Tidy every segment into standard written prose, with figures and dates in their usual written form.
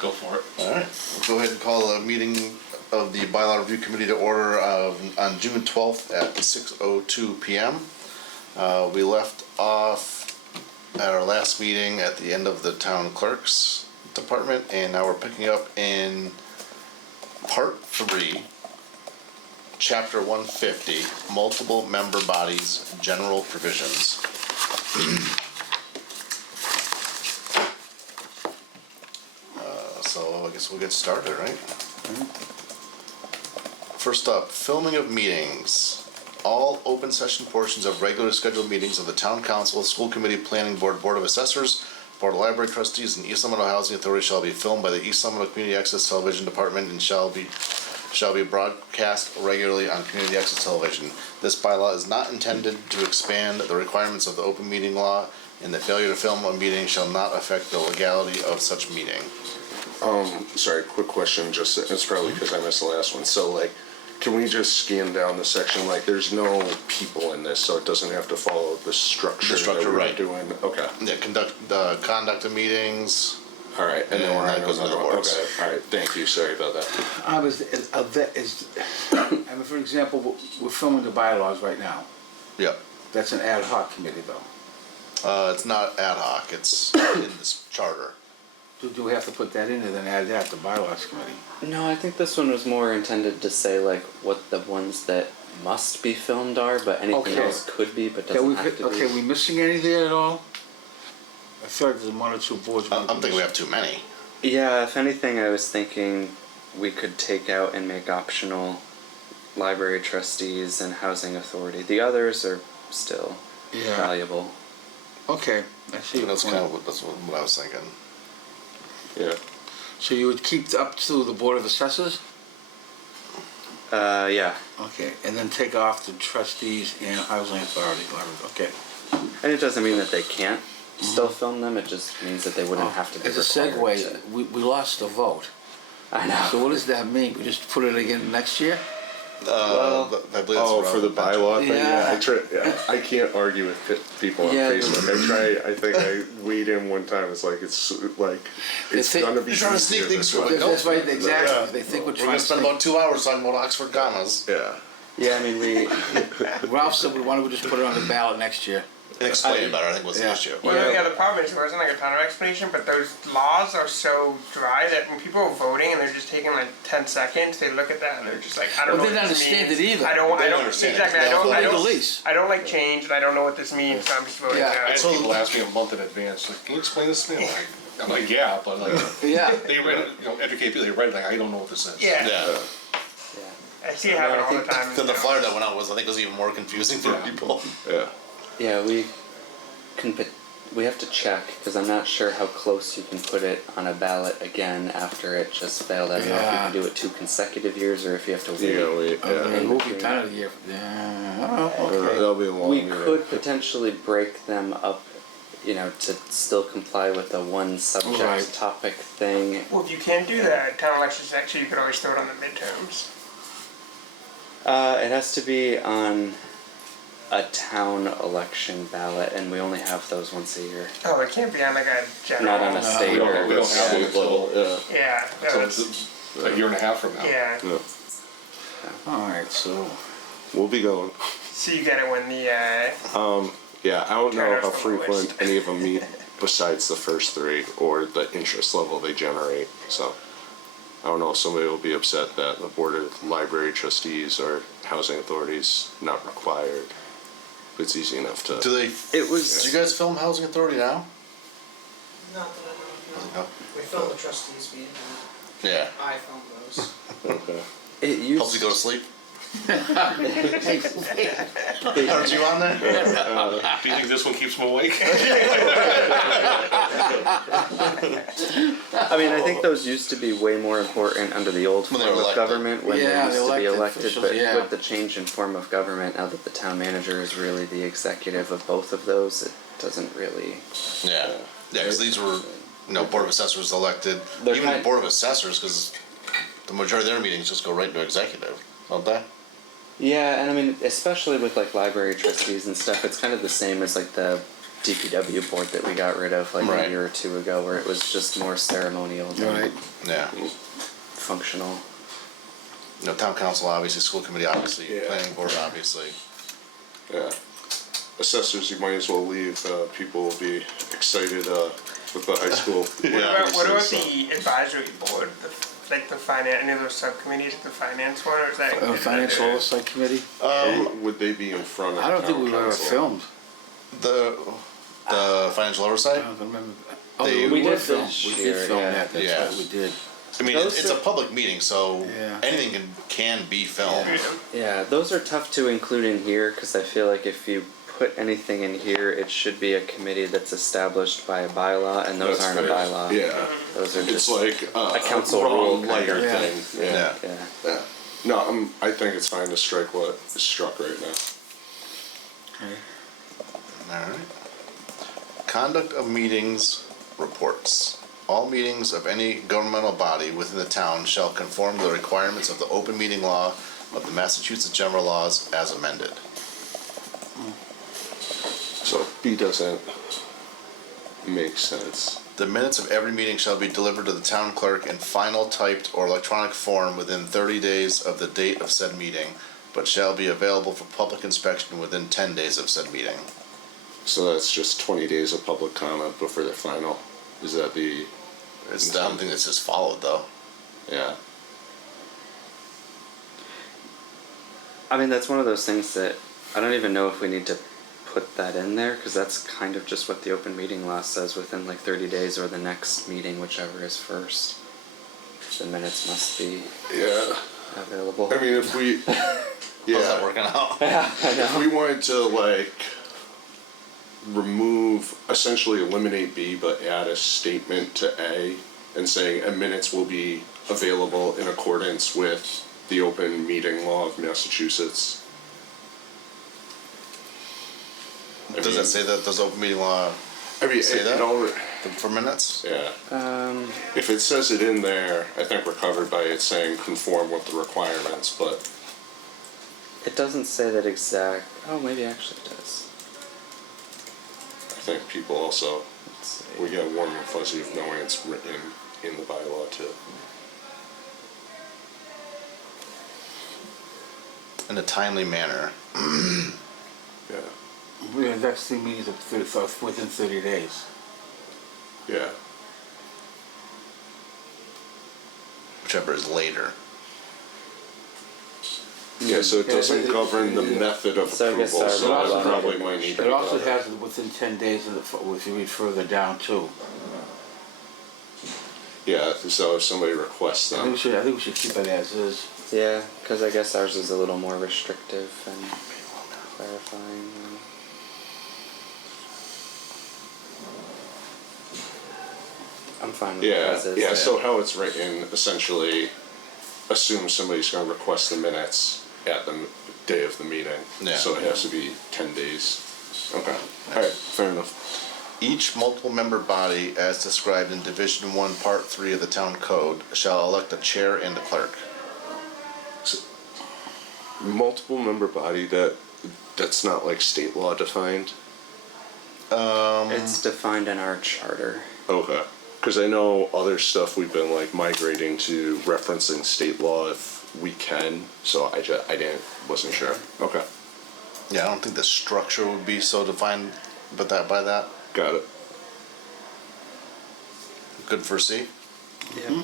Go for it. All right, we'll go ahead and call a meeting of the Bylaw Review Committee to order on June 12th at 6:02 p.m. We left off at our last meeting at the end of the town clerk's department, and now we're picking up in part 3, chapter 150, multiple member bodies, general provisions. So I guess we'll get started, right? First up, filming of meetings. All open session portions of regular scheduled meetings of the Town Council, School Committee, Planning Board, Board of Assessors, Board of Library Trustees, and East Long Meadow Housing Authority shall be filmed by the East Long Meadow Community Access Television Department and shall be broadcast regularly on Community Access Television. This bylaw is not intended to expand the requirements of the open meeting law, and the failure to film a meeting shall not affect the legality of such meeting. Sorry, quick question, just, it's probably because I missed the last one. So like, can we just scan down the section, like there's no people in this, so it doesn't have to follow the structure that we're right. doing? Okay, Yeah, conduct of meetings. all right, and then we're that on goes another into one. boards. Okay, all right, thank you, sorry about that. I mean, for example, we're filming the bylaws right now. Yep. That's an ad hoc committee, though. It's not ad hoc, it's in this charter. Do we have to put that in and then add that to bylaws committee? No, I think this one was more intended to say like what the ones that must be filmed are, but anything Okay. else could be, but Okay, doesn't have to be. we missing anything at all? I thought there's one or two boards. I'm thinking we have too many. Yeah, if anything, I was thinking we could take out and make optional library trustees and housing authority. The others are still Yeah. valuable. Okay, I see. That's kind of what I was thinking. Yeah, So you would keep up to the Board of Assessors? Yeah. Okay, and then take off the trustees and housing authority. Okay. And it doesn't mean that they can't still film them, it just means that they wouldn't have to be As a required segue, to. we lost the vote. I know. So what does that mean? We just put it again next year? Well, I believe oh, it's for the bylaw thing, Yeah. I can't argue with people on Yeah. Facebook. I think I weighed in one time, it's like it's gonna be You're trying to sneak easier things this through way. it. That's right, Yeah. exactly. They think we're We're trying gonna to spend about 2 hours talking about Oxford commas. Yeah, yeah, I mean, we. Ralph said we wanted to just put it on the ballot next year. And explain it better, I think was the Yeah. issue. Well, Yeah. yeah, the problem is there wasn't like a ton of explanation, but those laws are so dry that when people are voting and they're just taking like 10 seconds, they look at that and they're just like, I don't Well, know they what didn't this understand means. it either. I They don't don't understand it. exactly. They don't follow the lease. I don't like change and I don't know what this means, so I'm just voting Yeah. no. I had So- people ask me a month in advance, like, can you explain this to me? I'm like, yeah, but like, Yeah. they read it, educate people, they read it, like, I don't know what this is. Yeah. Yeah. I see it happen I all the think time. Then the flyer that went out was, I think, was even more confusing for Yeah. people. yeah. Yeah, we have to check because I'm not sure how close you can put it on a ballot again after it just failed. I don't know if you Yeah. can do it 2 consecutive years or if you have to wait. It in will be between. kind of the year. Yeah. Oh, okay. That'll be a long We meeting. could potentially break them up, to still comply with the one subject Right. topic thing. Well, if you can't do that, town elections actually you could always throw it on the midterms. It has to be on a town election ballot, and we only have those once a year. Oh, it can't be on like a general. Not on a state We don't or have one State until, level, yeah. Yeah. That until was, a year and a half from now. yeah. Yeah. All right, so We'll be going. So you get it when the Yeah, I don't know Turner's how the frequent lowest. any of them meet besides the first 3 or the interest level they generate. So I don't know if somebody will be upset that the Board of Library Trustees or Housing Authorities not required. It's easy enough to. Do they? It was- Do you guys film Housing Authority now? Not that I know No. of. We filmed the trustees meeting. Yeah. I filmed those. Okay. It used Helps you go to sleep. hey, Aren't you on there? Do you think this one keeps them awake? I mean, I think those used to be way more important under the old When form they were of elected. government when Yeah, they the used to be elected elected, officials, but yeah. with the change in form of government, now that the town manager is really the executive of both of those, it doesn't really. Yeah. Yeah, because these were, Board of Assessors elected. They're Even the kind- Board of Assessors, because the majority of their meetings just go right into executive, don't they? Yeah, and I mean, especially with like library trustees and stuff, it's kind of the same as like the DPW board that we got rid of like Right. a year or two ago, where it was just more ceremonial than Right. Yeah. functional. You know, town council, obviously, school committee, obviously, Yeah. planning board, obviously. Yeah. Assessors, you might as well leave. People will be excited with the high school. What about So- the advisory board, like the finance, any of those subcommittees, the finance one, or is that? included Financial under- oversight committee? Would they be in front of I don't think town we were ever council? filmed. The financial I oversight? don't remember. They- We were did filmed. this We year, did film yeah. that, that's Yeah. right, we did. I mean, Those it's a are- public meeting, so Yeah. anything can be filmed. Yeah, those are tough to include in here because I feel like if you put anything in here, it should be a committee that's established by a bylaw, and those That's aren't a fair. bylaw. Yeah. Those are It's just like a council wrong rule kind lighter of- Yeah. thing. Yeah. yeah. Yeah. No, I think it's fine to strike what is struck right now. Okay. Alright. Conduct of meetings reports. All meetings of any governmental body within the town shall conform to the requirements of the open meeting law of the Massachusetts general laws as amended. So B doesn't make sense. The minutes of every meeting shall be delivered to the town clerk in final typed or electronic form within 30 days of the date of said meeting, but shall be available for public inspection within 10 days of said meeting. So that's just 20 days of public comment before the final. Is that the? It's the only thing that's just followed though. Yeah. I mean, that's one of those things that I don't even know if we need to put that in there because that's kind of just what the open meeting law says within like 30 days or the next meeting, whichever is first. The minutes must be Yeah. available. I mean, if we. How's that working out? Yeah, I If know. we wanted to like remove, essentially eliminate B, but add a statement to A and saying, and minutes will be available in accordance with the open meeting law of Massachusetts. I Does mean- that say that, does open meeting law I mean, say that? all, for minutes? yeah. If If it says it in there, I think we're covered by it saying conform with the requirements, but it doesn't say that exact. Oh, maybe actually it does. I think people also, Let's see. we get warm and fuzzy of knowing it's written in the bylaw too. In a timely manner. Yeah, We have next two meetings within 30 days. yeah. Whichever is later. Yeah, so it Yeah, doesn't it- govern the it- method of So I guess approval, our so bylaw that probably might might be need to It be also covered. has it within 10 days of the, if you read further down too. Yeah, so if somebody requests I think them, we should keep it as is. Yeah, because I guess ours is a little more restrictive and clarifying. I'm fine with it yeah, as is. yeah, so how it's written essentially assumes somebody's gonna request the minutes at the day of the meeting. Yeah. So it has to be 10 days. Okay, alright, fair enough. Each multiple member body, as described in Division 1, Part 3 of the Town Code, shall elect a chair and a clerk. Multiple member body, that's not like state law defined? It's defined in our charter. Okay. Because I know other stuff we've been like migrating to referencing state law if we can, so wasn't sure. Okay, Yeah, I don't think the structure would be so defined, but that by that. got it. Good for C. Yeah.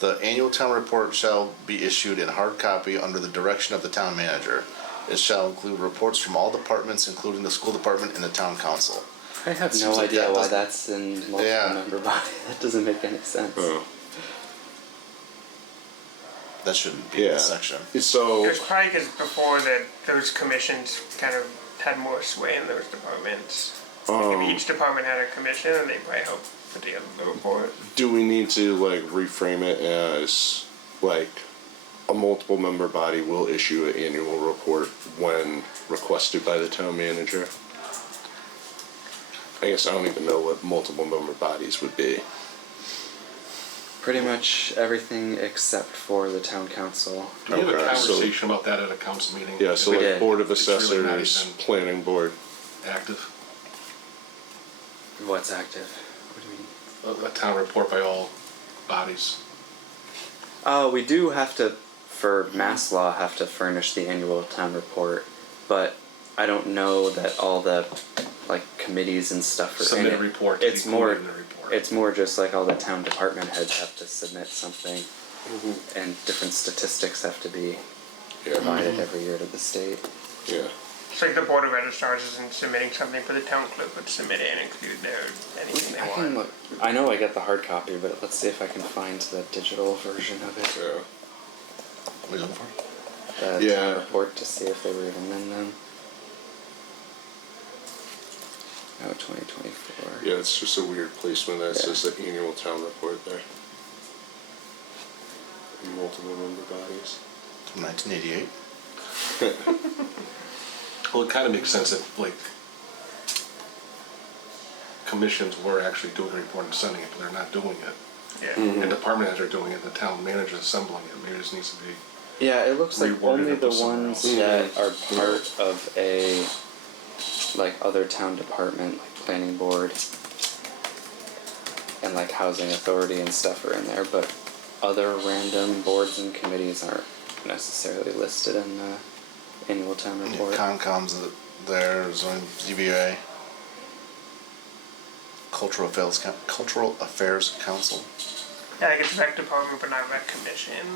The annual town report shall be issued in hard copy under the direction of the town manager. It shall include reports from all departments, including the school department and the town council. I have Seems no like idea that why doesn't- that's in multiple Yeah. member body. That doesn't make any sense. Oh. That shouldn't be in Yeah. this section. So, It was probably because before that those commissions kind of had more sway in those departments. Like if each department had a commission, and they probably helped put together the report. do we need to like reframe it as like a multiple member body will issue an annual report when requested by the town manager? I guess I don't even know what multiple member bodies would be. Pretty much everything except for the town council. Do we have a Okay, so- conversation about that at a council meeting? Yeah, so We like did. Board of It's really not Assessors, even- Planning Board. Active? What's active? What do you mean? A town report by all bodies. Oh, we do have to, for mass law, have to furnish the annual town report, but I don't know that all the like committees and stuff are Submit in a it. report to It's be more. included in the report. It's more just like all the town department heads have to submit something, and different statistics have to be Yeah. provided every year to the state. Yeah. It's like the board of registrars isn't submitting something, but the town clerk would submit it and include anything they I want. can look. I know I get the hard copy, but let's see if I can find the digital version of it. Yeah. What are you looking for? The Yeah. town report to see if they were even in them. Oh, 2024. Yeah, it's just a weird placement that says the annual town report there. Multiple member bodies. From 1988. Well, it kind of makes sense if, like, commissions were actually doing a report and sending it, but they're not doing it. Yeah. And department heads are doing it, the town manager's assembling it, maybe this needs to be. Yeah, it looks like Reworded only it the to somewhere ones else. that are part of a like other town department, like planning board and like housing authority and stuff are in there, but other random boards and committees aren't necessarily listed in the annual town Yeah, report. Concom's there, zoning ZBA. Cultural Affairs Council. Yeah, like it's rec department, but not rec commission.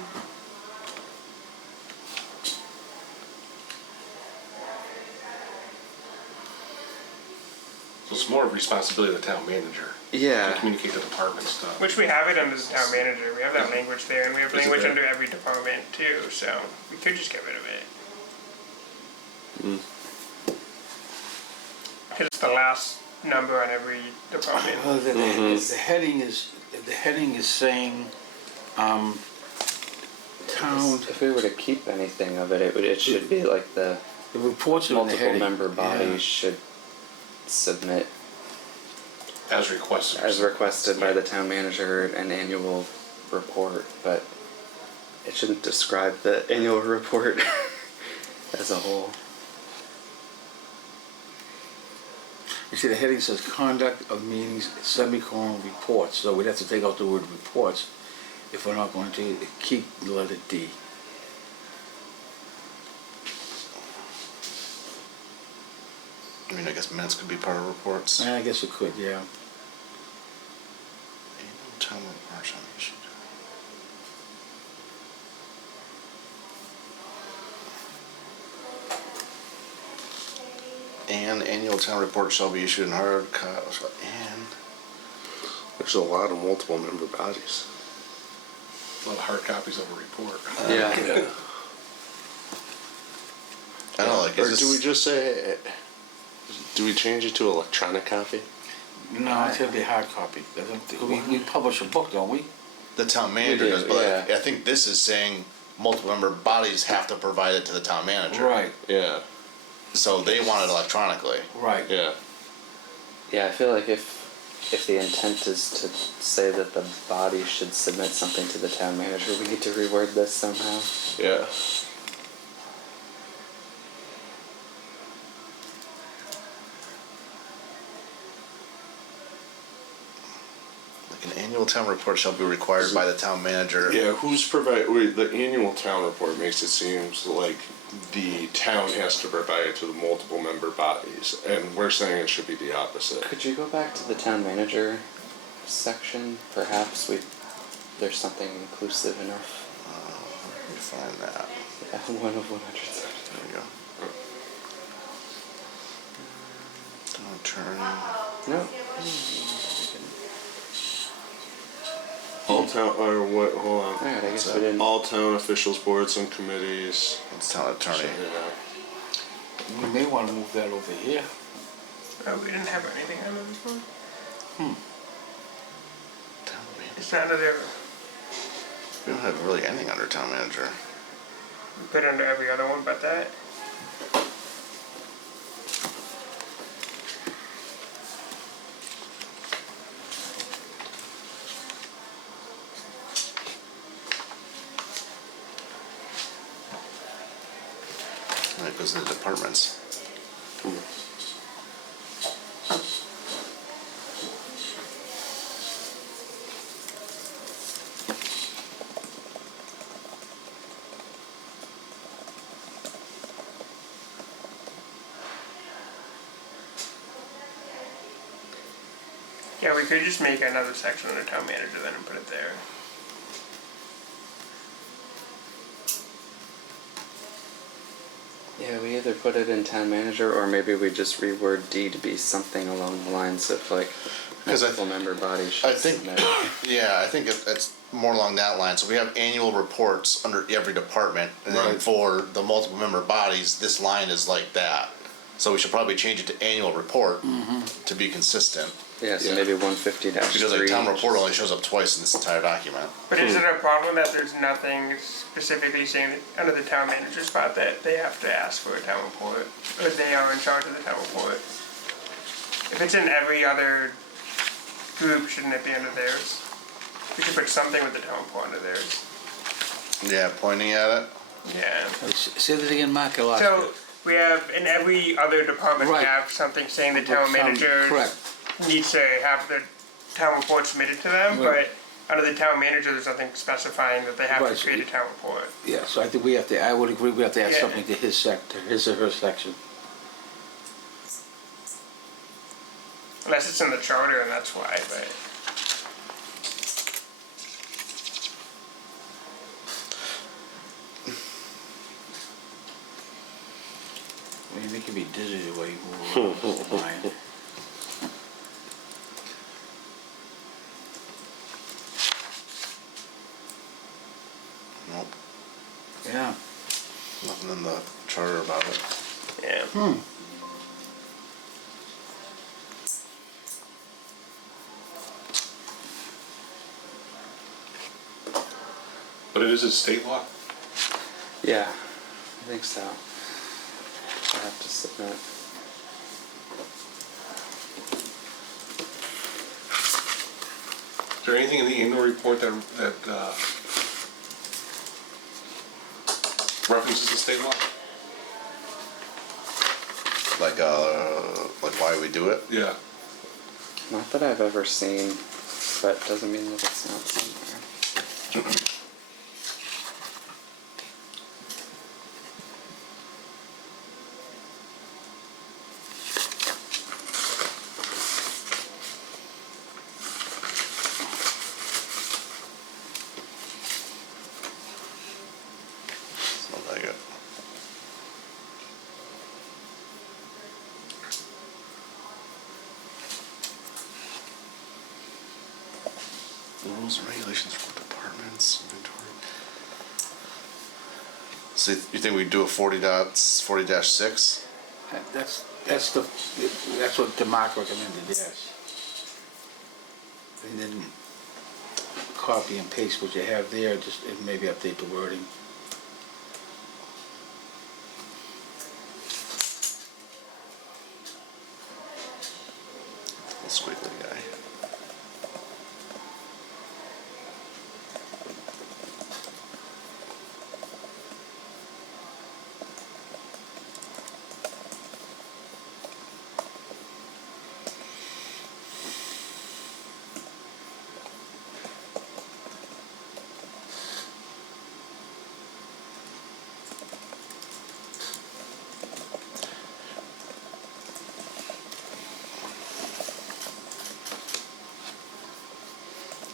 So it's more of a responsibility of the town manager to Yeah. communicate the department stuff. Which we have it under the town manager. We have that language there, and we have Is it language there? under every department too. So we could just get rid of it. Because it's the last number on every department. The heading is saying, town, If we were to keep anything of it, it should be like the the reports are in the multiple heading. member bodies Yeah. should submit As requested. as requested by the town manager an annual report, but it shouldn't describe the annual report as a whole. You see, the heading says conduct of meetings, semicolon, reports, so we'd have to take out the word reports if we're not going to keep the letter D. I mean, I guess minutes could be part of reports. And I guess it could, yeah. Annual town report shall be issued. And annual town report shall be issued in hard copy. And There's a lot of multiple member bodies. A lot of hard copies of a report. Yeah. I don't know, like, Or is do we this, just say, do we change it to electronic copy? No, it's gonna be hard copy. We publish a book, don't we? the town manager do, does, but yeah. I think this is saying multiple member bodies have to provide it to the town manager. Right, Yeah, So they want it electronically. right. yeah. Yeah, I feel like if the intent is to say that the body should submit something to the town manager, we need to reword this somehow. Yeah. Like an annual town report shall be required by the town manager. Yeah, the annual town report makes it seem like the town has to provide it to the multiple member bodies, and we're saying it should be the opposite. Could you go back to the town manager section? Perhaps there's something inclusive enough. Let me find that. Yeah, 1 of 100. There we go. Town attorney. No. All town, or what, hold on. Alright, I guess So, we didn't. All town officials, boards, and committees. It's town attorney. Yeah. We may wanna move that over here. Oh, we didn't have anything under this one. Town manager. It's not under there. We don't have really anything under town manager. We put it under every other one but that. And it goes into departments. Yeah, we could just make another section under town manager then and put it there. Yeah, we either put it in town manager or maybe we just reword D to be something along the lines of like 'Cause I- multiple member bodies I should think, submit. yeah, I think it's more along that line. So we have annual reports under every department, and then Right. for the multiple member bodies, this line is like that. So we should probably change it to annual report to be consistent. Yeah, so Yeah. maybe 150-3. Because like town report only shows up twice in this entire document. But is it a problem that there's nothing specifically saying that under the town manager spot that they have to ask for a town report? Or they are in charge of the town report? If it's in every other group, shouldn't it be under theirs? We could put something with the town report under theirs. Yeah, pointing at it. Yeah. Say that again, Mark, I lost So it. we have, in every other department, we Right. have something saying the But town some- manager correct. needs to have the town report submitted to them, Right. but under the town manager, there's nothing specifying that they have Right, to so create a town report. Yeah, so I think we have to, I would agree, we have to add Yeah. something to his his or her section. Unless it's in the charter and that's why, but. I mean, it can be dizzy the way you move mine. Nope, Yeah. nothing in the charter about it. Yeah. But it is a state law? Yeah, I think so. I have to submit. Is there anything in the annual report that references the state law? Like why we do it? Yeah. Not that I've ever seen, but doesn't mean that it's not somewhere. Something like it. Rules and regulations for departments, inventory. So you think we do a 40.40-6? That's what the Mark recommended, yes. And then copy and paste what you have there, just and maybe update the wording. The squiggly guy.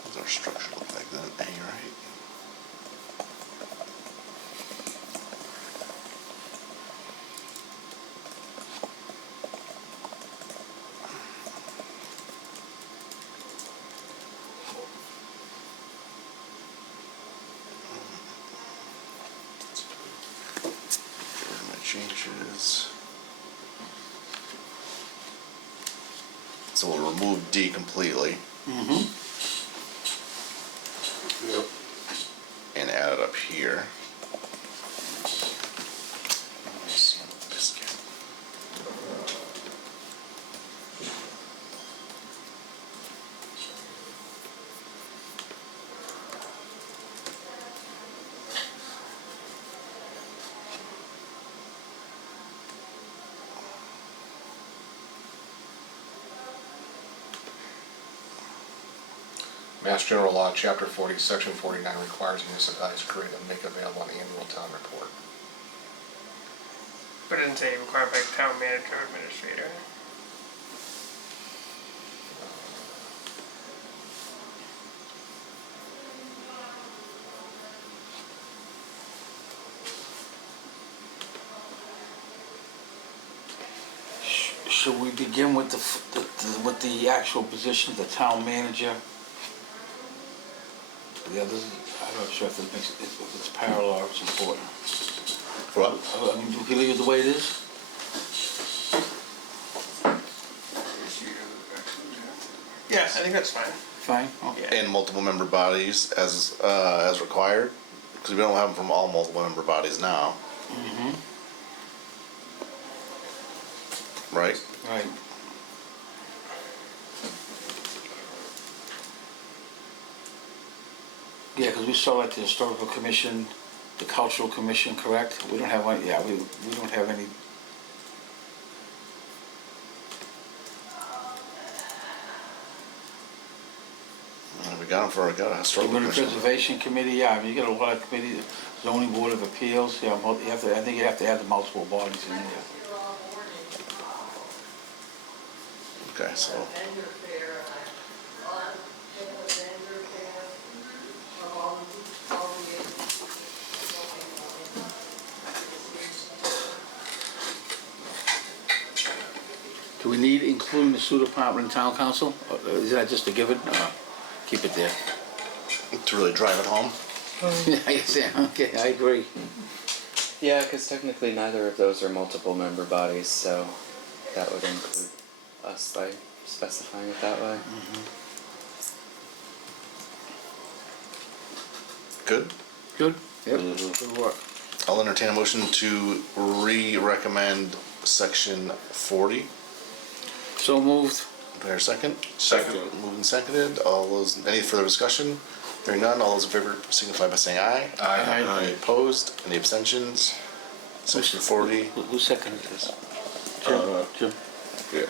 What's our structure look like then? A, right? Here are my changes. So we'll remove D completely Yep. and add it up here. Son of a biscuit. Mass General Law, Chapter 40, Section 49 requires municipalities to create and make available an annual town report. But it didn't say required by town manager or administrator. Should we begin with with the actual position, the town manager? The others, I'm not sure if it makes, if it's parallel or it's important. Well, I mean, do we leave it the way it is? Yeah, I think that's fine. Fine? Okay. Yeah. and multiple member bodies as required, because we don't have them from all multiple member bodies now, Mm-hmm. right? Right. Yeah, because we saw like the historical commission, the cultural commission, correct? We don't have any, yeah, we don't have any. We got them got a historical Community commission. preservation committee, yeah, I mean, you got a lot of committees, zoning board of appeals, yeah, you have to, I think you have to add the multiple bodies in there. Okay, so Do we need including the sewer department and town council? Or is that just a given? Keep it there. to really drive it home, Yeah, okay, I agree. Yeah, because technically neither of those are multiple member bodies, so that would include us by specifying it that way. good. Good? Yep, Mhm. good work. I'll entertain a motion to re-recommend section 40. So moved. There, second? Second. Moved and seconded. All those, any further discussion? Hearing none, all those in favor signify by saying aye. Aye. Any opposed? Any abstentions? Section 40. Who seconded this? Jim? Jim? Yeah.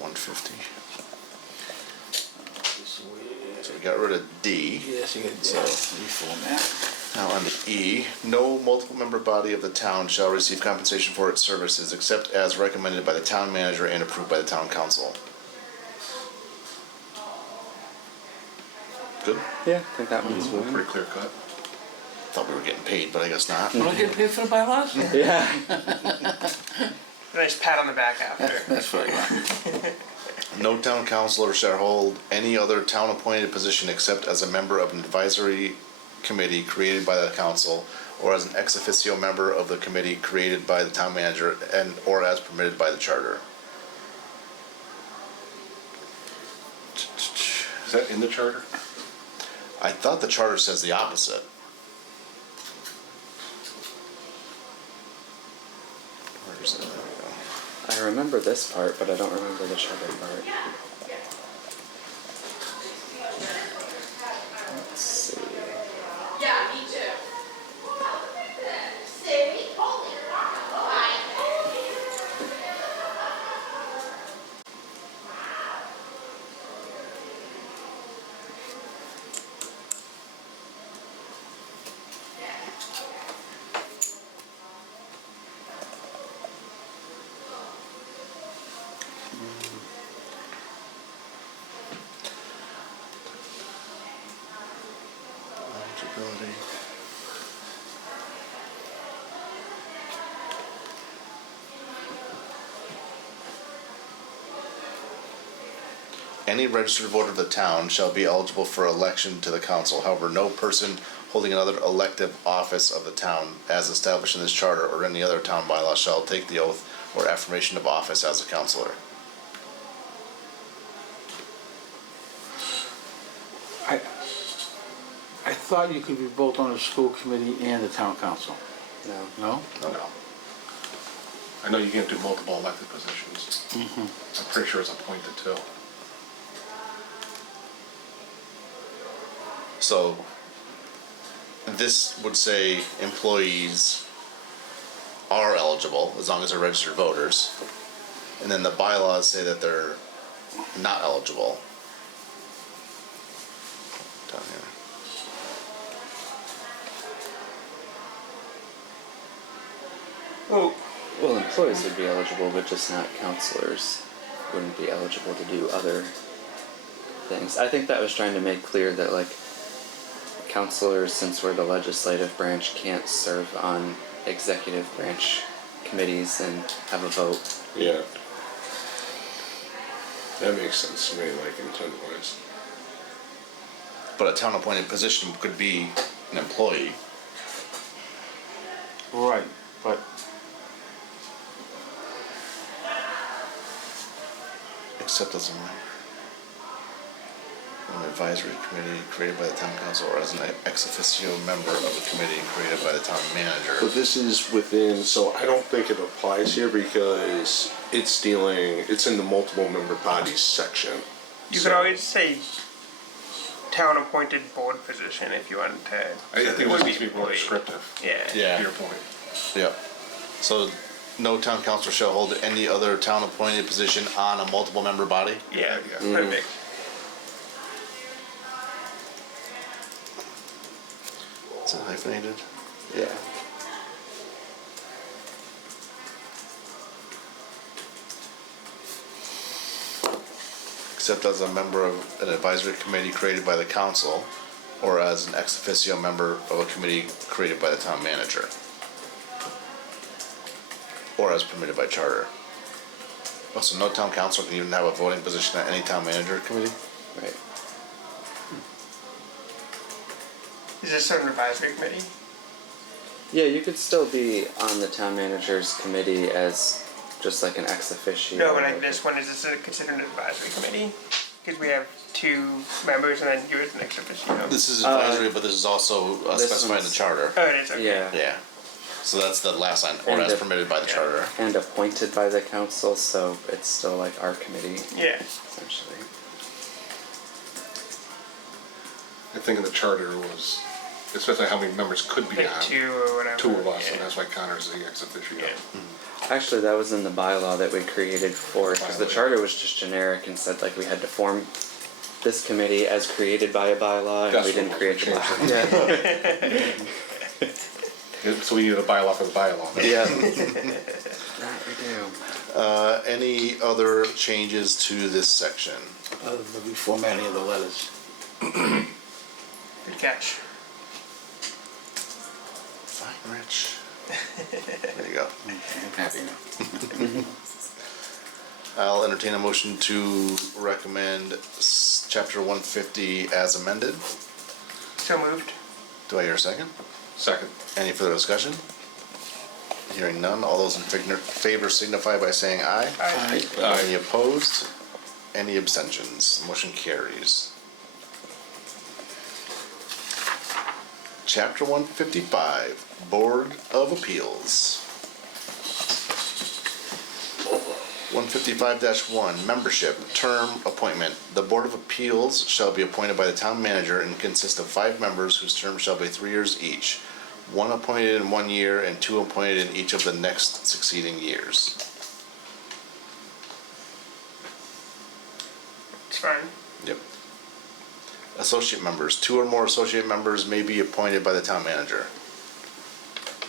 $150. This is weird. So we got rid of D. Yes, you got to So- reformat. Now on to E, no multiple member body of the town shall receive compensation for its services except as recommended by the town manager and approved by the town council. Good? Yeah, I think that one's fine. Pretty clear cut. Thought we were getting paid, but I guess not. We're not getting paid for the bylaws? Yeah. Nice pat on the back after. That's right. No town councilor shall hold any other town appointed position except as a member of an advisory committee created by the council or as an ex officio member of the committee created by the town manager and or as permitted by the charter. Is that in the charter? I thought the charter says the opposite. Where is it? There we go. I remember this part, but I don't remember the charter part. Let's see. Yeah, me too. Wow, look at this. See? Holy cow. Eligibility. Any registered voter of the town shall be eligible for election to the council. However, no person holding another elective office of the town as established in this charter or any other town bylaw shall take the oath or affirmation of office as a councillor. I thought you could be both on the school committee and the town council. No. No? No. I know you can't do multiple elected positions. I'm pretty sure it's appointed too. So this would say employees are eligible as long as they're registered voters. And then the bylaws say that they're not eligible. Down here. Well, employees would be eligible, but just not counselors wouldn't be eligible to do other things. I think that was trying to make clear that, like, counselors, since we're the legislative branch, can't serve on executive branch committees and have a vote. Yeah. That makes sense to me, like intent wise. But a town appointed position could be an employee. Right, but Except as a member. An advisory committee created by the town council or as an ex officio member of a committee created by the town manager. But this is within, so I don't think it applies here because it's in the multiple member bodies section. You could always say town appointed board position if you wanted to. I think this needs to be more employee. descriptive, Yeah. Yeah. to your point. Yep. So no town council shall hold any other town appointed position on a multiple member body? Yeah, Yeah. perfect. Is it hyphenated? Yeah. Except as a member of an advisory committee created by the council or as an ex officio member of a committee created by the town manager. Or as permitted by charter. Oh, so no town council can even have a voting position at any town manager committee? Right. Is this an advisory committee? Yeah, you could still be on the town manager's committee as just like an ex officio. No, but like this one, is this considered an advisory committee? Because we have 2 members and then you as an ex officio. This is advisory, but this is also this specified in the one's- charter. Oh, it is, okay. Yeah. Yeah. So that's the last line, or And as the- permitted by the charter. And appointed by the council, so it's still like our committee, Yeah. essentially. I think in the charter was, especially how many members could be Like on. 2 or whatever. 2 of us, yeah. and that's why Connor's the ex officio. Yeah. Actually, that was in the bylaw that we created for, because the Bylaw. charter was just generic and said like we had to form this committee as created by a bylaw, and That's we didn't what create the we'll bylaw. So we need a bylaw for the bylaw. Yeah. That we do. Any other changes to this section? other than the reformatting of the letters. Good catch. Fine, Rich. There you go. I'm happy now. I'll entertain a motion to recommend chapter 150 as amended. So moved. Do I hear a second? Second. Any further discussion? Hearing none, all those in favor signify by saying aye. Aye. Any opposed? Any abstentions? Motion carries. Chapter 155, Board of Appeals. 155-1, Membership, Term, Appointment. The Board of Appeals shall be appointed by the town manager and consist of 5 members whose terms shall be 3 years each. 1 appointed in 1 year and 2 appointed in each of the next succeeding years. It's fine. Yep. Associate members, 2 or more associate members may be appointed by the town manager.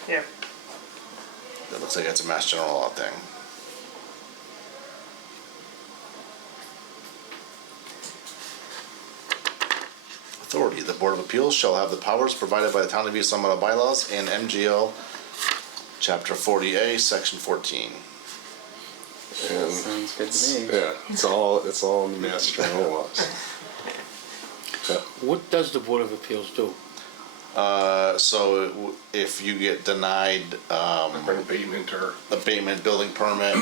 Yeah. That looks like it's a Mass General Law thing. Authority, the Board of Appeals shall have the powers provided by the Town of East Long Meadow bylaws and MGL, Chapter 40A, Section 14. And Sounds good to me. yeah, it's all in the Mass General laws. Yeah. What does the Board of Appeals do? So if you get denied Bring abatement or, abatement, building permit,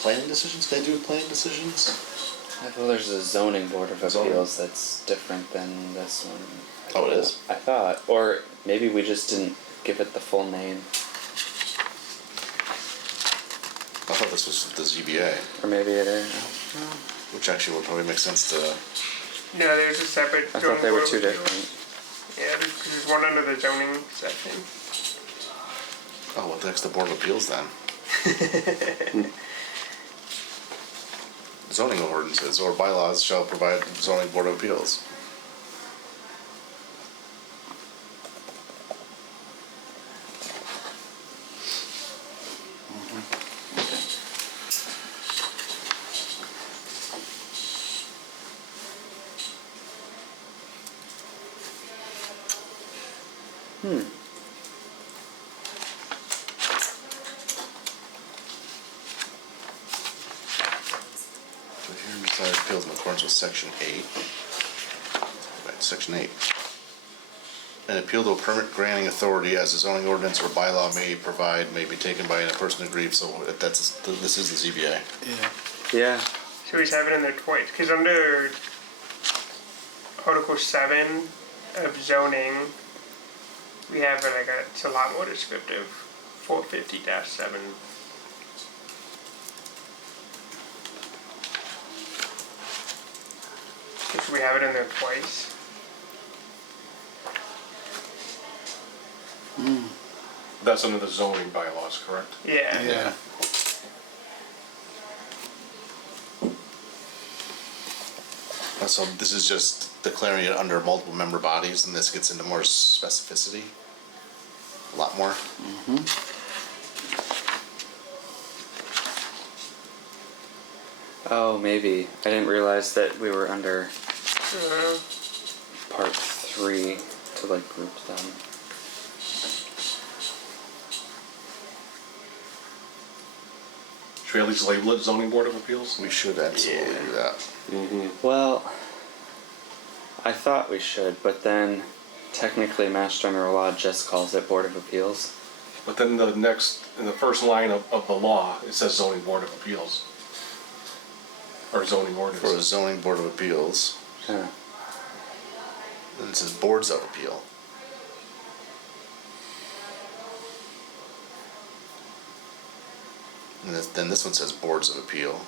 planning decisions, can I do planning decisions? I thought there's a zoning board of Zoning. appeals that's different than this one. Oh, it is? I thought, or maybe we just didn't give it the full name, I thought this was the ZBA, or maybe it is. which actually would probably make sense to, No, there's a separate. I zoning thought they were board of 2 appeals. different. Yeah, because there's one under the zoning section. oh, what the heck's the Board of Appeals then? Zoning ordinances or bylaws shall provide zoning Board of Appeals. So here, decide appeals in accordance with section 8. Right, section 8. An appeal to a permit granting authority as a zoning ordinance or bylaw may provide may be taken by a person aggrieved, so if that's, this is the ZBA. Yeah. Yeah. So we just have it in there twice, because under Article 7 of zoning, we have it like it's a lot more descriptive, 450-7. Should we have it in there twice? That's under the zoning bylaws, correct? Yeah. Yeah. So this is just declaring it under multiple member bodies, and this gets into more specificity. A lot more. Oh, maybe. I didn't realize that we were under part 3 to like group them. Should we at least label it zoning board of appeals? We should absolutely do that. Well, I thought we should, but then technically Mass General Law just calls it Board of Appeals. But then in the first line of the law, it says zoning board of appeals. Or zoning For a ordinance. zoning board of appeals, Huh. and it says boards of appeal. And then this one says boards of appeal.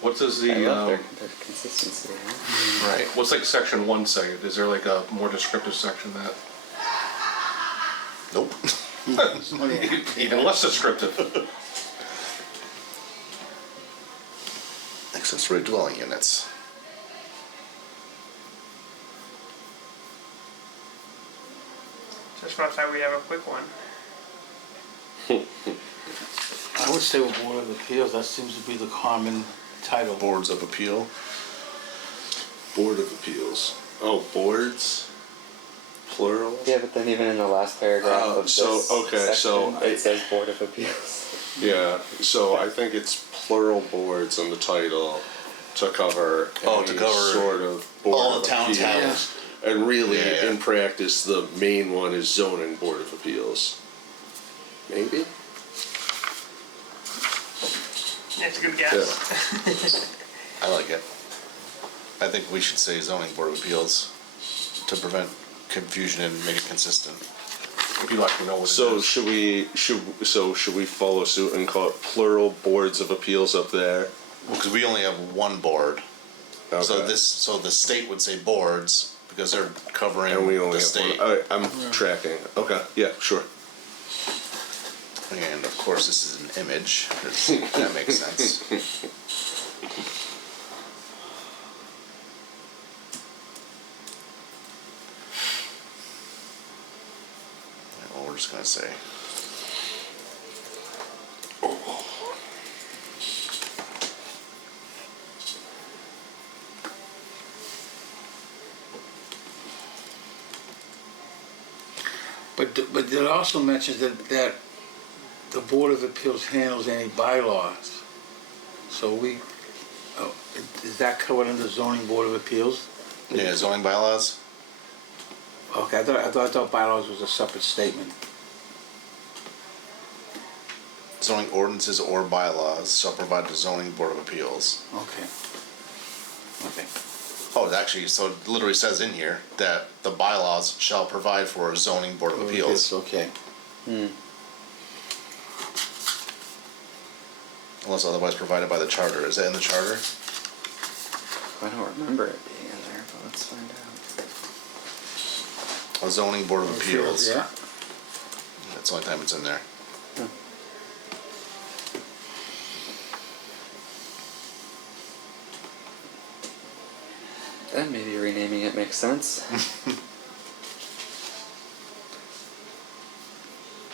What does I the, love their consistency. Huh? Right. what's like section 1 say? Is there like a more descriptive section that, Nope. even less descriptive? Accessory dwelling units. Just thought we have a quick one. I would say with Board of Appeals, that seems to be the common title. Boards of appeal. Board of Appeals. Oh, boards? Plural? Yeah, but then even in the last paragraph Oh, of so, this okay, section, so it says Board of Appeals. Yeah, so I think it's plural boards in the title to cover Oh, to any cover sort of board all of the towns appeals. have. And really, Yeah. in practice, the main one is zoning board of appeals. Maybe? Yeah, it's a good guess. Yeah. I like it. I think we should say zoning board of appeals to prevent confusion and make it consistent. If you'd like to know what it So is. should we follow suit and call it plural boards of appeals up there? Well, because we only have one board. So Okay. so the state would say boards because they're covering And we only the have state. one. Alright, I'm tracking. Okay, yeah, sure. And of course, this is an image. That makes sense. Well, we're just gonna say. But it also mentions that the Board of Appeals handles any bylaws. So is that covered under zoning Board of Appeals? Yeah, zoning bylaws. Okay, I thought bylaws was a separate statement. Zoning ordinances or bylaws shall provide the zoning board of appeals. Okay. Okay. Oh, it actually, so it literally says in here that the bylaws shall provide for a zoning board of appeals. Okay. Unless otherwise provided by the charter. Is that in the charter? I don't remember it being in there, but let's find out. A zoning board of appeals. Yeah. That's the only time it's in there. Then maybe renaming it makes sense.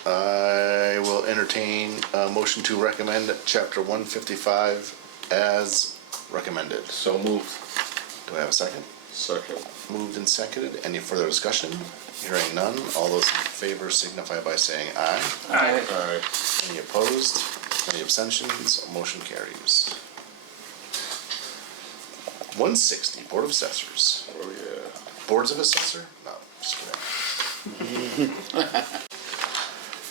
I will entertain a motion to recommend chapter 155 as recommended. So moved. Do I have a second? Second. Moved and seconded. Any further discussion? Hearing none, all those in favor signify by saying aye. Aye. Alright, Any opposed? Any abstentions? Motion carries. 160, Board of Assessors. oh yeah. Boards of Assessor? No, just kidding.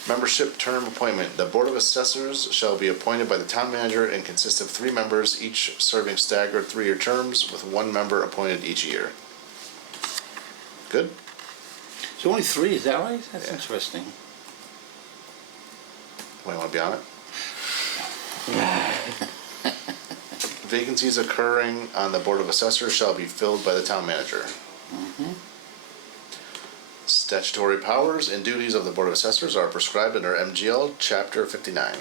Membership term appointment. The Board of Assessors shall be appointed by the town manager and consist of 3 members, each serving staggered 3-year terms with 1 member appointed each year. Good? So only 3, is that right? That's Yeah. interesting. We want to be on it? Vacancies occurring on the Board of Assessors shall be filled by the town manager. Statutory powers and duties of the Board of Assessors are prescribed under MGL Chapter 59.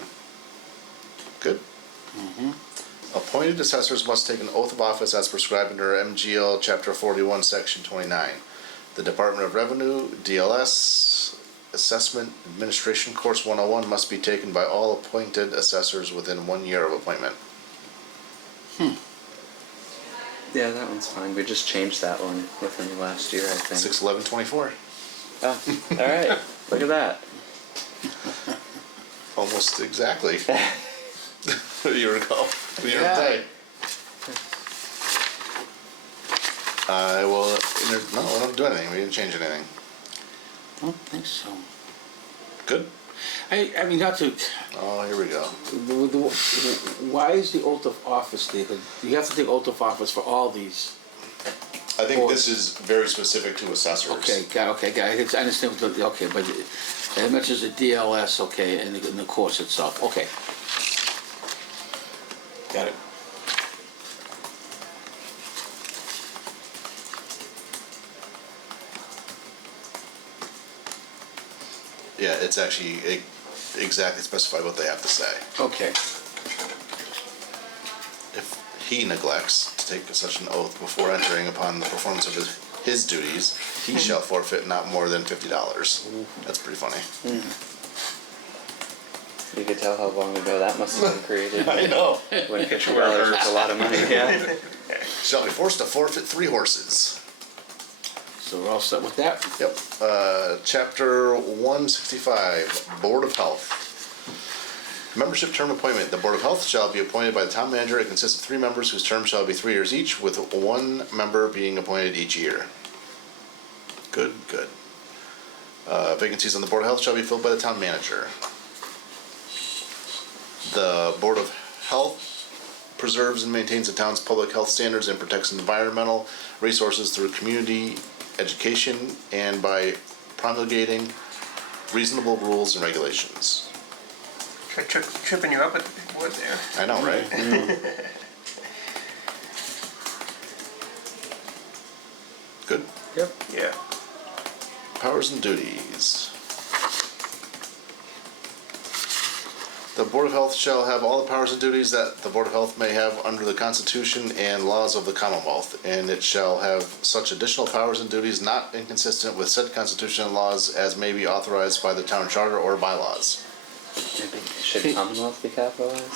Good? Appointed assessors must take an oath of office as prescribed under MGL Chapter 41, Section 29. The Department of Revenue, DLS, Assessment Administration Course 101 must be taken by all appointed assessors within 1 year of appointment. Yeah, that one's fine. We just changed that one within the last year, I think. 6/11/24. Oh, all right. Look at that. Almost exactly. A year ago. A year Yeah. today. I will, no, we don't do anything. We didn't change anything. I don't think so. Good? I mean, not to, Oh, here we go. why is the oath of office there? 'Cause you have to take oath of office for all these. I think this is very specific to assessors. Okay, got it. I understand, okay, but it mentions the DLS, okay, and the course itself, okay. Got it. Yeah, it's actually exactly specified what they have to say. Okay. If he neglects to take such an oath before entering upon the performance of his duties, he shall forfeit not more than $50. That's pretty funny. You could tell how long ago that must have been created. I know. When $50 was a lot of money, yeah. Shall be forced to forfeit 3 horses. So we're all set with that? Yep. Chapter 165, Board of Health. Membership term appointment. The Board of Health shall be appointed by the town manager. It consists of 3 members whose term shall be 3 years each, with 1 member being appointed each year. Good, good. Vacancies on the Board of Health shall be filled by the town manager. The Board of Health preserves and maintains the town's public health standards and protects environmental resources through community education and by promulgating reasonable rules and regulations. Like tripping you up with the big word there. I know, right? Good. Yep. Yeah. Powers and duties. The Board of Health shall have all the powers and duties that the Board of Health may have under the Constitution and laws of the Commonwealth, and it shall have such additional powers and duties not inconsistent with said Constitution and laws as may be authorized by the town charter or bylaws. Maybe should Commonwealth be capitalized?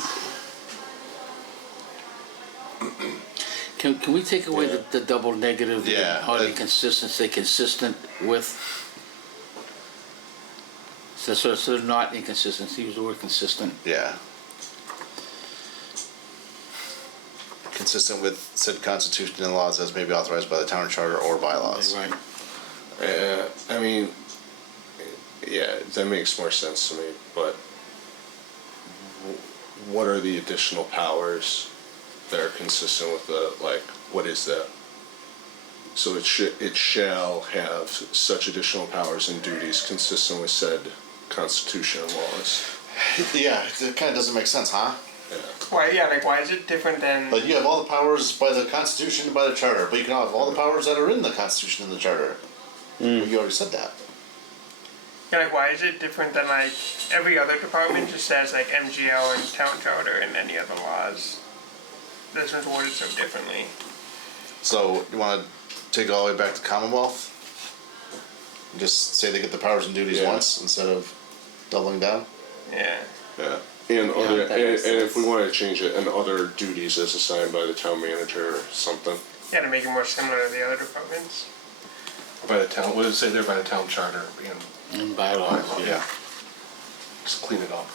Can we take away Yeah. the double negative? Yeah, How to be that- consistent, say consistent with? So they're not inconsistent, use the word consistent. Yeah. Consistent with said Constitution and laws as may be authorized by the town charter or bylaws. Right. I mean, yeah, that makes more sense to me, but what are the additional powers that are consistent with the, like, what is that? So it shall have such additional powers and duties consistent with said Constitution and laws. Yeah, it kind of doesn't make sense, huh? Yeah. Why? Yeah. Like, why is it different than? Like, you have all the powers by the Constitution and by the Charter, but you can have all the powers that are in the Constitution and the Charter. Well, you already said that. Yeah, like, why is it different than like every other department just says like MGL and town charter and any other laws? This one's worded so differently. So, you want to take it all the way back to Commonwealth? And just say they get the powers and duties Yeah. once instead of doubling down? Yeah. Yeah. And other, that makes and if we sense. want to change it, and other duties as assigned by the town manager or something. Yeah, to make it more similar to the other departments. By the town, what does it say there, by the town charter And bylaws, yeah. Just clean it up.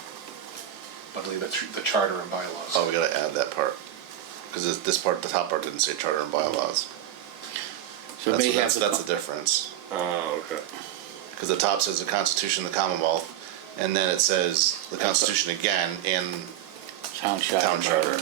I believe that's the charter and bylaws. Oh, we gotta add that part. Cause this part, the top part didn't say charter and bylaws. So it may have That's the difference. Oh, okay. Cause the top says the Constitution of the Commonwealth, and then it says the Constitution again in town charter. town charter.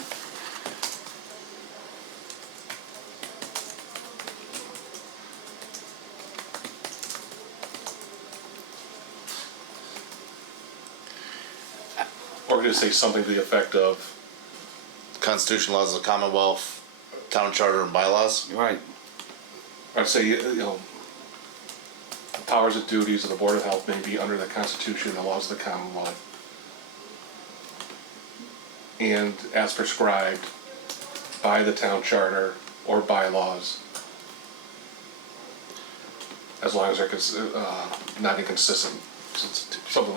Or just say something to the effect of, Constitution, laws of the Commonwealth, town charter and bylaws. Right. I'd say, you know, the powers and duties of the Board of Health may be under the Constitution and the laws of the Commonwealth. And as prescribed by the town charter or bylaws. As long as they're not inconsistent, something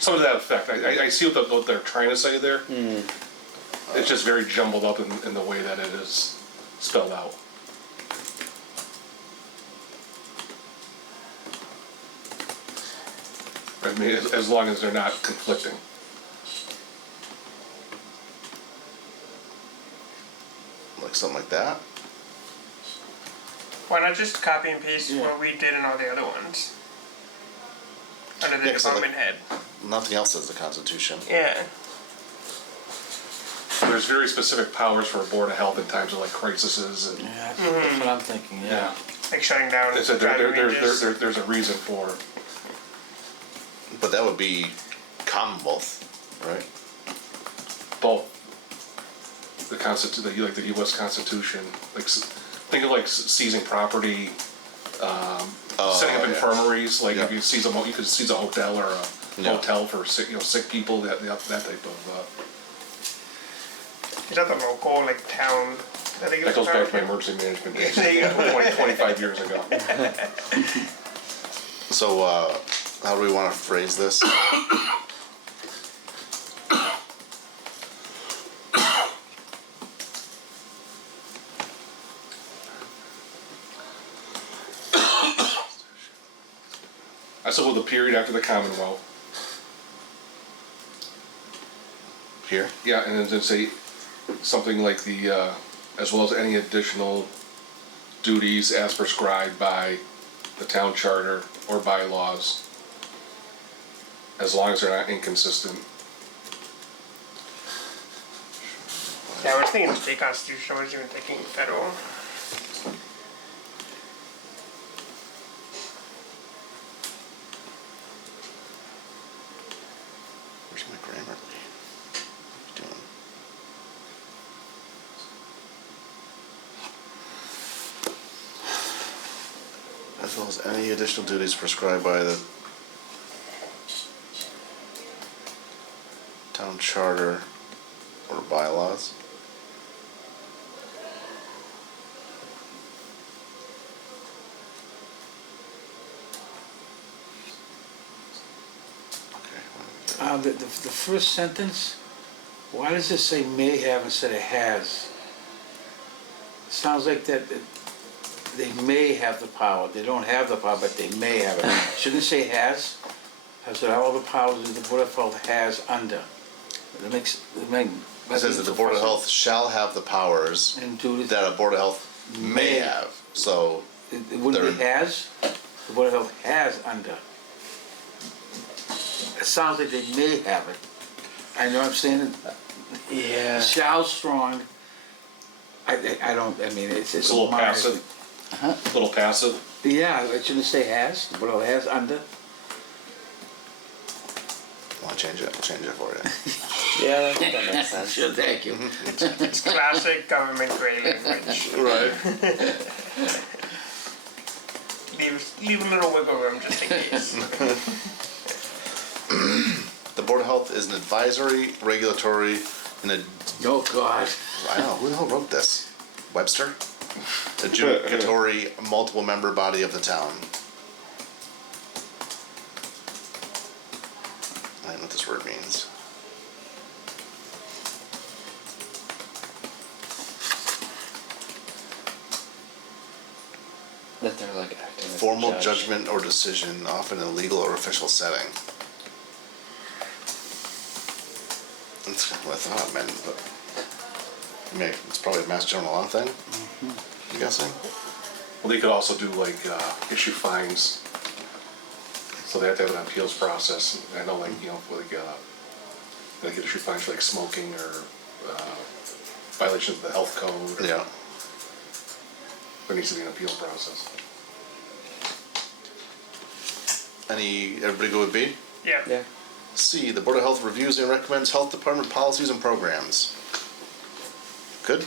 to that effect. I see what they're trying to say there. It's just very jumbled up in the way that it is spelled out. I mean, as long as they're not conflicting. Like something like that. Why not just copy and paste what we did in all the other ones? Under the 'cause I department head. Nothing else says the Constitution. Yeah. There's very specific powers for a Board of Health in times of like crises and. Yeah, that's what I'm thinking, yeah. Like shutting down It's a- driving ranges. there's a reason for it. But that would be Commonwealth, right? Both. The like the U.S. Constitution, like think of like seizing property, setting up yeah. infirmaries. Like Yeah. if you seize you could seize a hotel or a Yeah. hotel for sick people. That type of. Is that the local, like, town that they That get goes back to my from? emergency management days, There you go. 25 years ago. So, how do we want to phrase this? I said with a period after the Commonwealth. Here? Yeah, and then say something like the, as well as any additional duties as prescribed by the town charter or bylaws, as long as they're not inconsistent. Yeah, I was thinking state constitution, I wasn't even thinking federal. Where's my Grammarly? What are you doing? As well as any additional duties prescribed by the town charter or bylaws. Okay. The first sentence, why does it say may have instead of has? Sounds like that they may have the power. They don't have the power, but they may have it. Shouldn't it say has? Has it all the powers that the Board of Health has under? That makes, It says that the Board of Health shall have the powers And duties. that a Board of Health may have. So, It wouldn't be has, the Board of Health has under. It sounds like they may have it. I know I'm saying Yeah. shall strong. I don't, I mean, it's It's a little minor. passive. A little passive. Yeah, it shouldn't say has, the Board of Health has under. want to change it? I'll change it for you. Yeah, that makes sense. Sure, thank you. It's classic government gray language. Right. Leave a little wiggle room just in case. The Board of Health is an advisory, regulatory, and a, Oh, God. I don't know, who the hell wrote this? Webster? Adjudicatory, multiple member body of the town. I don't know what this word means. That they're like acting as formal judge. judgment or decision, often in a legal or official setting. That's kind of what I thought it meant, but I mean, it's probably a Mass General Law thing. I'm guessing. Well, they could also do like, issue fines. So they have to have an appeals process. I know, like, you know, where they could issue fines for like smoking or, violations of the health code. or- Yeah. There needs to be an appeal process. Everybody go with B? Yeah. Yeah. C, the Board of Health reviews and recommends Health Department policies and programs. Good?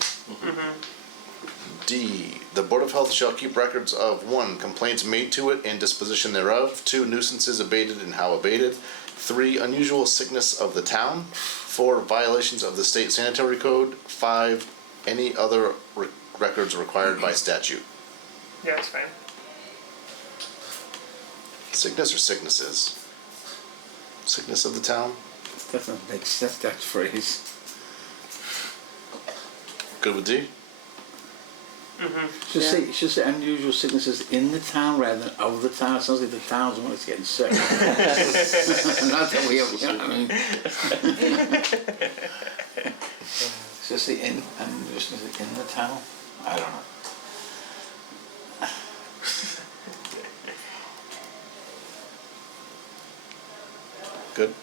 D, the Board of Health shall keep records of 1, complaints made to it and disposition thereof, 2, nuisances abated and how abated, 3, unusual sickness of the town, 4, violations of the state sanitary code, 5, any other records required by statute. Yeah, it's fine. Sickness or sicknesses? Sickness of the town? Doesn't make sense, that phrase. Good with D? Should say unusual sicknesses in the town rather than of the town. It sounds like the town's the one that's getting sick. Not that we have, you know what I mean? Should say unusual sicknesses in the town? I don't know. Good.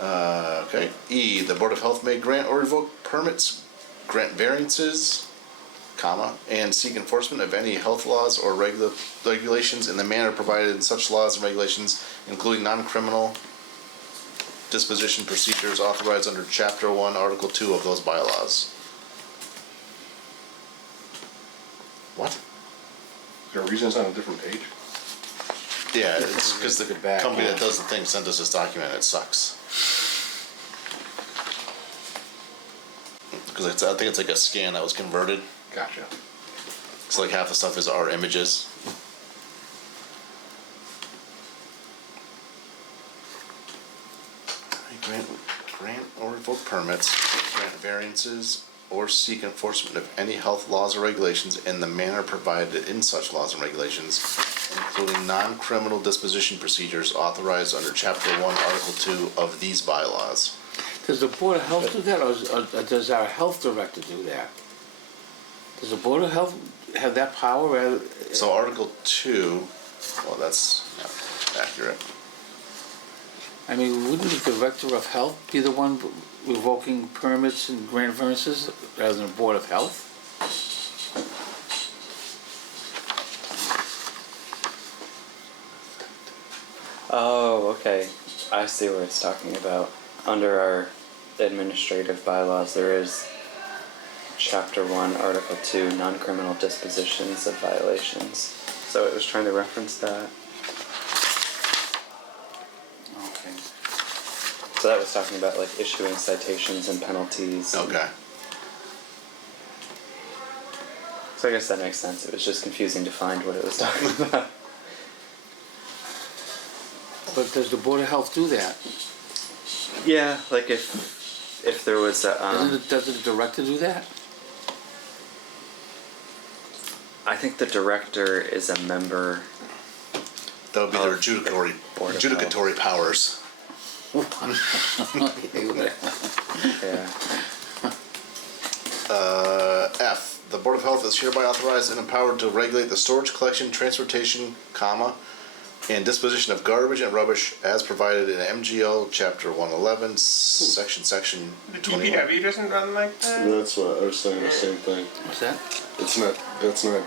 Okay. E, the Board of Health may grant or revoke permits, grant variances, comma, and seek enforcement of any health laws or regulations in the manner provided in such laws and regulations, including non-criminal disposition procedures authorized under Chapter 1, Article 2 of those bylaws. What? Is there a reason it's on a different page? Yeah, it's because the Back, company yeah. that does the thing sent us this document. It sucks. Because I think it's like a scan that was converted. Gotcha. It's like half the stuff is our images. Grant or revoke permits, grant variances, or seek enforcement of any health laws or regulations in the manner provided in such laws and regulations, including non-criminal disposition procedures authorized under Chapter 1, Article 2 of these bylaws. Does the Board of Health do that, or does our health director do that? Does the Board of Health have that power rather? So Article 2, well, that's not accurate. I mean, wouldn't the Director of Health be the one revoking permits and grant variances rather than the Board of Health? Oh, okay. I see what it's talking about. Under our administrative bylaws, there is Chapter 1, Article 2, non-criminal dispositions of violations. So it was trying to reference that. Okay. So that was talking about like issuing citations and penalties. Okay. So I guess that makes sense. It was just confusing to find what it was talking about. But does the Board of Health do that? Yeah, like if there was a, Does the Director do that? I think the director is a member. That would be their Of Board of adjudicatory powers. Yeah. F, the Board of Health is hereby authorized and empowered to regulate the storage, collection, transportation, comma, and disposition of garbage and rubbish as provided in MGL Chapter 111, section The 21. DPW doesn't run like that? That's what I was saying, the same thing. What's that? That's not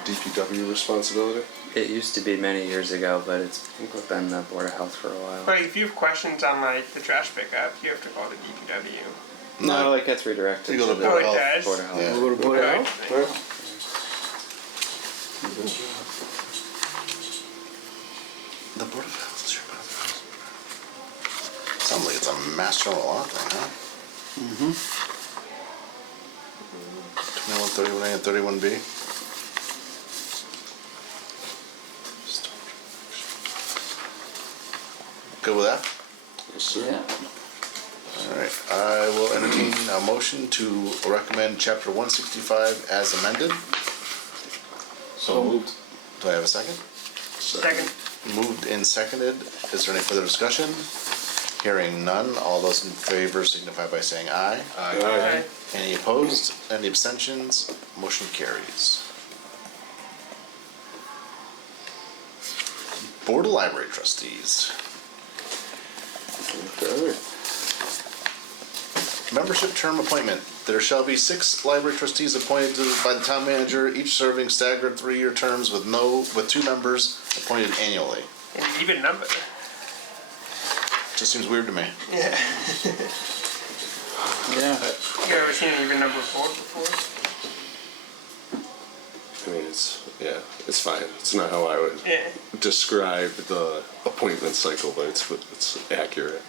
DPW responsibility? It used to be many years ago, but it's been the Board of Health for a while. But if you have questions on like the trash pickup, you have to call the DPW. No, it gets redirected You go to to Board the of Oh, it Health. does? Board of Health. Yeah. Go to Board of Okay. Health? The Board of Health is hereby authorized. Sounds like it's a Mass General Law thing, huh? Mm-hmm. 21, 31A, and 31B. Good with that? Yes, sir. Yeah. Alright, I will entertain a motion to recommend Chapter 165 as amended. So moved. Do I have a second? Second. Moved and seconded. Is there any further discussion? Hearing none. All those in favor signify by saying aye. Aye. Any opposed? Any abstentions? Motion carries. Board of Library Trustees. Okay. Membership term appointment. There shall be 6 library trustees appointed by the town manager, each serving staggered 3-year terms with 2 members appointed annually. An even number. Just seems weird to me. Yeah. Yeah. You ever seen an even number of board before? I mean, it's fine. It's not how I would Yeah. describe the appointment cycle, but it's accurate.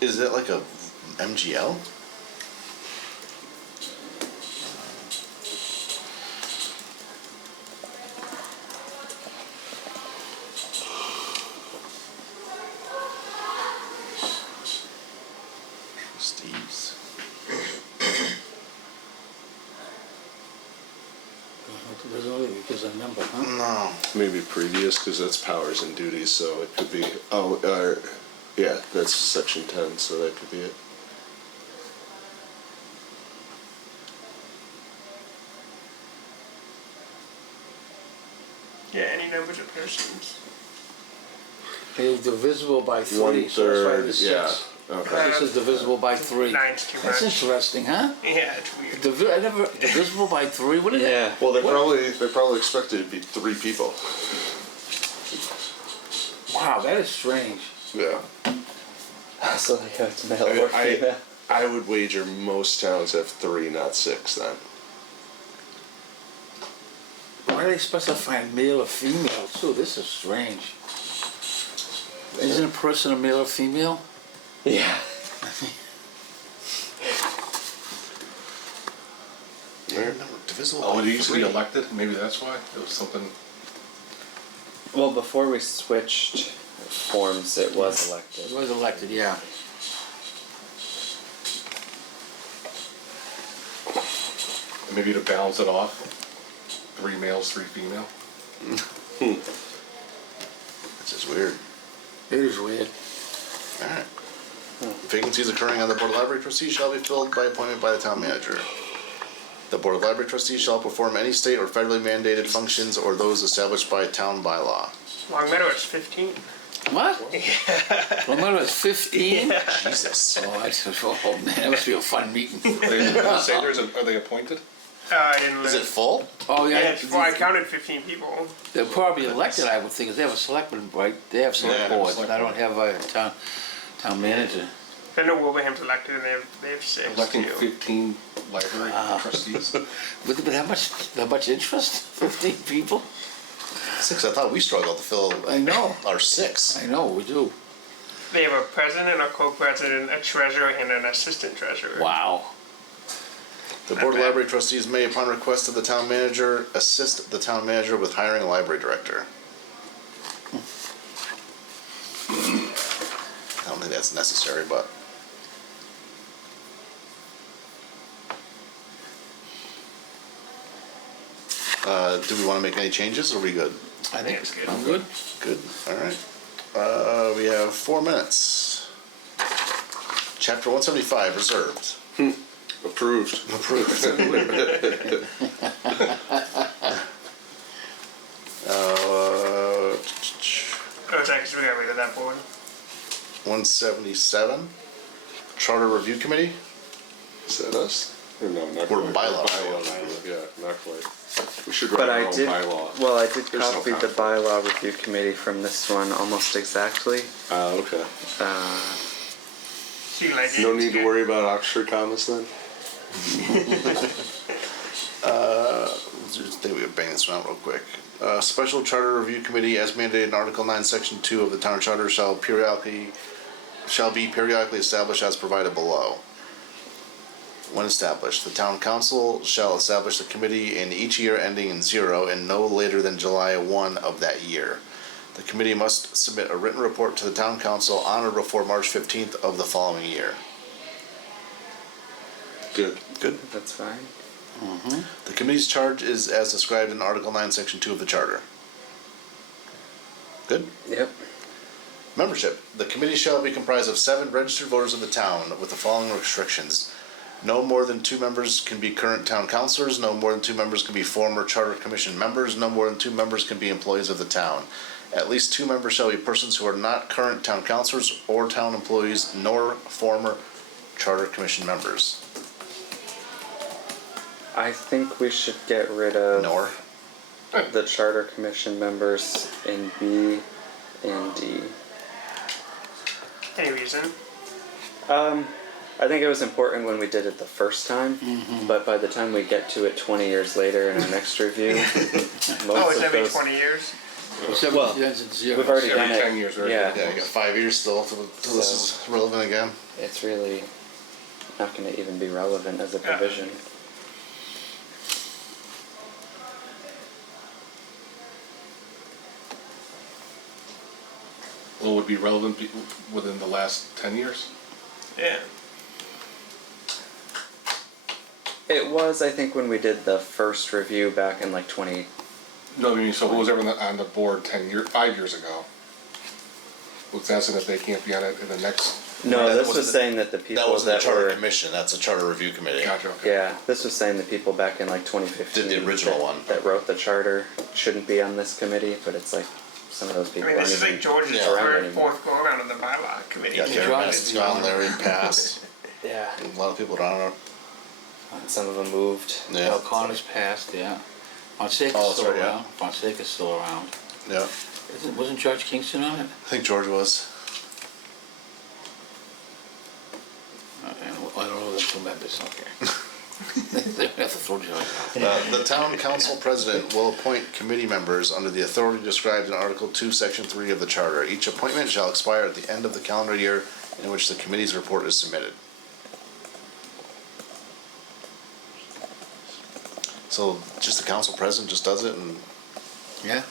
Is it like a MGL? Trustees. Doesn't really gives a number, huh? No. Maybe previous, because that's powers and duties, so it could be, yeah, that's section 10, so that could be it. Yeah, any numbers of persons. It's divisible by 3, so that's why 1/3, it's yeah, 6. okay. This is divisible by 3. Nine's too That's much. interesting, huh? Yeah, it's weird. Divisible by 3, what is that? Yeah. Well, they probably expected it to be 3 people. Wow, that is strange. Yeah. So like how it's male or female. I would wager most towns have 3, not 6 then. Why are they specifying male or female too? This is strange. Isn't a person a male or female? Yeah. Divisible Oh, by it used to be 3. elected, maybe that's why, it was something, Well, before we switched forms, it was It elected. was elected, yeah. maybe to balance it off, 3 males, 3 female. It's just weird. It is weird. Alright. Vacancies occurring on the Board of Library Trustees shall be filled by appointment by the town manager. The Board of Library Trustees shall perform any state or federally mandated functions or those established by town bylaw. Long Meadow is 15. What? Long Meadow is 15? Jesus. Oh, oh man, that must be a fun meeting. Are they appointed? I didn't Is look. it full? Oh Yeah, yeah, well, I counted 15 people. they're probably elected, I would think, 'cause they have a selectman, right? They have select Yeah, boards, select and I don't board. have a town manager. I know Wilbraham's elected and they have 6. Electing too. 15 library trustees? With how much interest? 15 people? 6, I thought we struggled to fill I know, our 6. I know, we do. They have a president, a co-president, a treasurer, and an assistant treasurer. Wow. The Board of Library Trustees may, upon request of the town manager, assist the town manager with hiring a library director. I don't think that's necessary, but. Do we want to make any changes, or are we good? I think That's good. I'm good. Good, all right. We have 4 minutes. Chapter 175, reserved. Approved. Approved. Oh, it's actually, we got rid of that board. 177, Charter Review Committee. Is that us? Or no, not We're quite. bylaw. Yeah, not quite. We should But write our I own did. bylaw. Well, I did There's no copy the conflict. bylaw review committee from this one almost exactly. Okay. See, like, No it's need to good. worry about Oxford commas then? I think we can bang this one out real quick. Special Charter Review Committee, as mandated in Article 9, Section 2 of the Town Charter, shall be periodically established as provided below. When established, the Town Council shall establish the committee in each year ending in 0 and no later than July 1 of that year. The committee must submit a written report to the Town Council on or before March 15th of the following year. Good. Good. That's fine. The committee's charge is as described in Article 9, Section 2 of the Charter. Good? Yep. Membership. The committee shall be comprised of 7 registered voters of the town with the following restrictions. No more than 2 members can be current town councilors, no more than 2 members can be former Charter Commission members, no more than 2 members can be employees of the town. At least 2 members shall be persons who are not current town councilors or town employees, nor former Charter Commission members. I think we should get rid of Nor. the charter commission members in B and D. Any reason? I think it was important when we did it the first time, but by the time we get to it 20 years later in our next review, most Oh, it's of every those 20 years? Well, ends at zero. we've already Every done it. 10 years, right? Yeah, Yeah, we got 5 years still till this is relevant again. it's really not going to even be relevant as a provision. Well, would be relevant within the last 10 years? Yeah. It was, I think, when we did the first review back in like 20. No, I mean, so who was ever on the board 5 years ago? Was asking if they can't be on it in the next, No, That this wasn't was the- saying that the people That wasn't the that Charter were. Commission, that's the Charter Review Committee. gotcha, okay. Yeah, this was saying the people back in like 2015 Did the original that, one. that wrote the charter shouldn't be on this committee, but it's like some of those I people mean, this aren't is like even George's Yeah. around third, anymore. fourth go around on the bylaw committee. Yeah, Yeah. Karen John Bennett's is gone, on. Larry passed, Yeah, a lot of people don't know. and some of them moved. Yeah, O'Connor's passed, yeah. Fonseca's Oh, that's still right, yeah. around. Fonseca's still around. yeah, Wasn't George Kingston on it? I think George was. I don't know the 2 members, okay. They have to throw George out. The town council president will appoint committee members under the authority described in Article 2, Section 3 of the Charter. Each appointment shall expire at the end of the calendar year in which the committee's report is submitted. So just the council president just does it and, Yeah,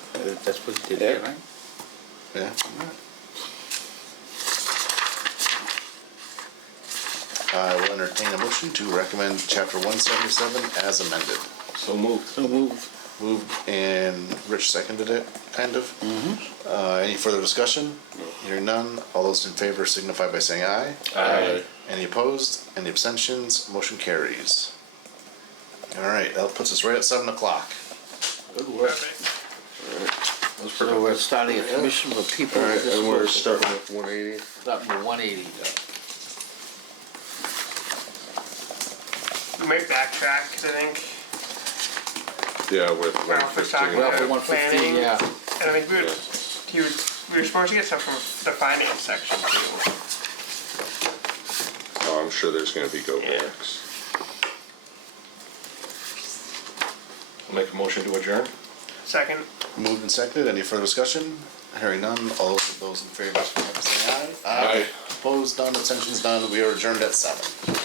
that's what he did Yeah. here, right? yeah. I will entertain a motion to recommend Chapter 177 as amended. So moved. So moved. Moved and Rich seconded it, kind of. Any further discussion? Hearing none, all those in favor signify by saying aye. Aye. Any opposed? Any abstentions? Motion carries. All right, that puts us right at 7 o'clock. Good work. Perfect. That was So perfect. we're starting a commission for people. Alright, This and we're was- starting with 180. Starting with 180. We might backtrack, because I think Yeah, with Ralph was talking 115. Well, for about 115, planning. yeah. And I think we were supposed to get stuff from the finance section too. Oh, I'm sure there's gonna be go Yeah. backs. Make a motion to adjourn? Second. Moved and seconded. Any further discussion? Hearing none, all those in favor signify by saying aye. Aye. Opposed, none, abstentions, none. We are adjourned at 7.